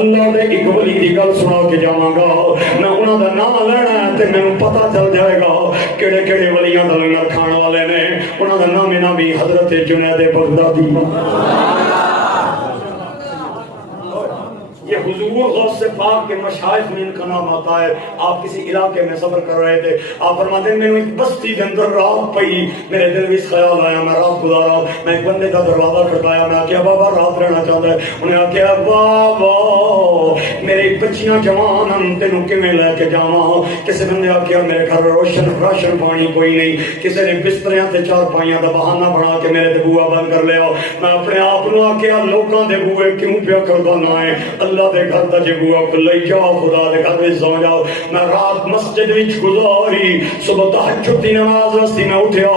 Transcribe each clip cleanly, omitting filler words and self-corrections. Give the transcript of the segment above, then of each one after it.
اللہ دے ایک ولی دی گل سنا کے جاواں گا میں انہاں دا نام لینا ہے تے مینوں پتہ چل جائے گا کیڑے کیڑے ولیاں دا لنگر کھان والے نے انہاں دا نام بھی حضرت جنید بغدادی یہ حضور غوث پاک کے مشائخ میں ان کا نام آتا ہے. آپ کسی علاقے میں سفر کر رہے تھے آپ فرماتے ہیں میں ایک بستی کے اندر رات پئی میرے دل میں اس خیال آیا میں رات گزارا میں ایک بندے کا دروازہ کھٹکایا میں آکیا بابا رات رہنا چاہتا ہے انہیں آکیا بابا میری بچیاں جوان ہم تینوں کیویں لے کے جاواں کسی بندے آکیا میرے گھر روشن راشن پانی کوئی نہیں کسی نے بستریاں تے چارپائیاں دا بہانہ بنا کے میرے تے بوا بند کر لیا میں اپنے آپ نو آکیا لوکاں دے بوئے کیوں پیا کردا نہ ہے اللہ دے گھر دا جے بوا کھلے جاؤ خدا دے گھر وچ سو جاؤ میں رات مسجد وچ گزاری صبح تہجد دی نماز واسطے میں اٹھیا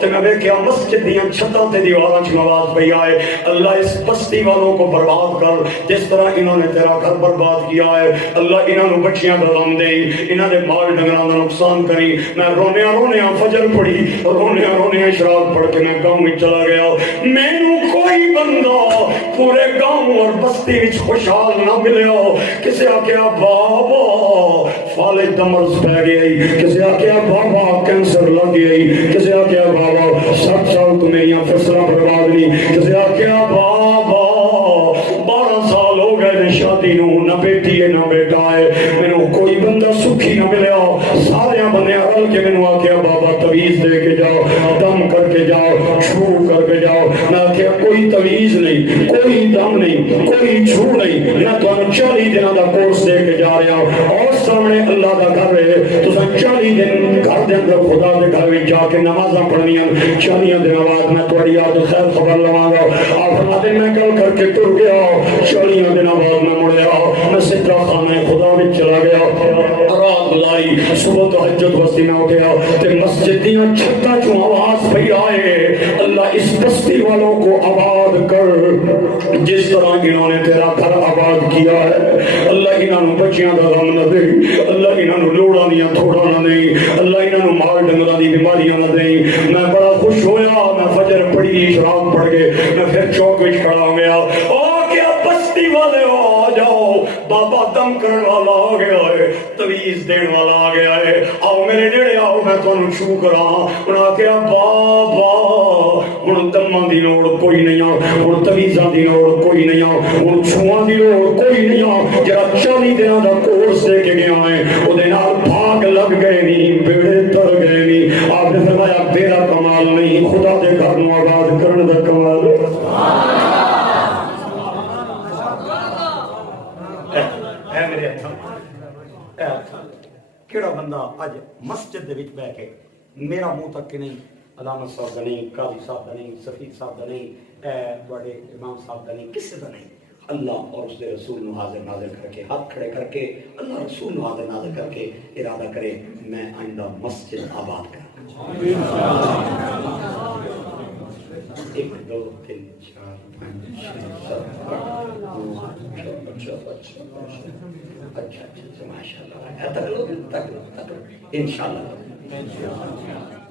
تے میں ویکھیا مسجد دیاں چھتاں تے دیواراں وچ نماز پئی آئے اللہ اس بستی والوں کو برباد کر جس طرح انہوں نے تیرا گھر برباد کیا ہے اللہ انہوں نے بچیاں دا غم دے انہوں نے مال ڈنگراں دا نقصان کری میں رونے فجر پڑھی رونے اشراق پڑھ کے میں گاؤں وچ چلا گیا مینوں کوئی بندہ پورے گاؤں اور بستی وچ خوشحال نہ ملیا کسی آکیا بابا فالج دا مرض پہ گئی کسی آکیا بابا کینسر لگ گئی کسی آکیا بابا 60 سال تو میریاں فصلاں برباد نہیں کسی آکیا بابا 12 سال ہو گئے شادی نو نہ بیٹی ہے نہ بیٹا ہے مینوں کوئی بندہ سکھی نہ ملیا سارے بندے رل کے مینوں آکیا بابا تویز دے کے جاؤ دم کر کے جاؤ چھو کر کے جاؤ میں آکیا کوئی تویز نہیں کوئی دم نہیں کوئی چھو نہیں میں تو 40 دنوں دا کورس دے کے جا رہا ہوں اور سامنے اللہ دا گھر ہے تو 40 دن گھر دے اندر خدا دے گھر وچ جا کے نمازاں پڑھنیاں 40 دنوں بعد میں تہاڈی یاد خیر خبر لواں گا آپ فرماتے میں کل کر کے ٹر گیا 40 دنوں بعد میں مڑیا میں سدرا خانہ خدا وچ چلا گیا رات لائی صبح تہجد واسطے میں اٹھیا تے مسجد دیاں چھتاں چوں آواز پئی آئے اللہ اس بستی والوں کو آباد کر جس طرح انہوں نے تیرا گھر آباد کیا ہے اللہ انہوں بچیاں دا غم نہ دے اللہ انہوں لوڑاں دیاں تھوڑا نہ دے اللہ انہوں مال ڈنگراں دی بیماریاں نہ دے میں بڑا خوش ہویا میں فجر پڑھی اشراق پڑھ کے میں پھر چوک وچ کھڑا ہو گیا او کیا بستی والے ہو آ جاؤ بابا دم کرنے والا آ گیا ہے تویز دین والا آ گیا ہے آؤ میرے نیڑے آؤ میں تانوں چھو کراں انہاں کہیا بابا ہن دماں دی لوڑ کوئی نہیں ہن تویزاں دی لوڑ کوئی نہیں ہن چھواں دی لوڑ کوئی نہیں جڑا 40 دنوں دا کورس دے کے گیا ہے او دے نال بھاگ لگ گئے نہیں بیڑے تر گئے نہیں آپ نے فرمایا میرا کمال نہیں خدا دے گھر نوں آباد کرن دا کمال ہے میرے کیڑا بندہ اج مسجد دے وچ بیٹھ کے میرا منہ تک نہیں علامہ صاحب دا نہیں قاضی صاحب دا نہیں سفیر صاحب دا نہیں بڑے امام صاحب دا نہیں کسی دا نہیں اللہ اور اس دے رسول نو حاضر ناظر کر کے ہاتھ کھڑے کر کے اللہ رسول نو حاضر ناظر کر کے ارادہ کرے میں آئندہ مسجد آباد کروں 1 2 3 4 5 6 7 8 اچھا ماشاء اللہ انشاء اللہ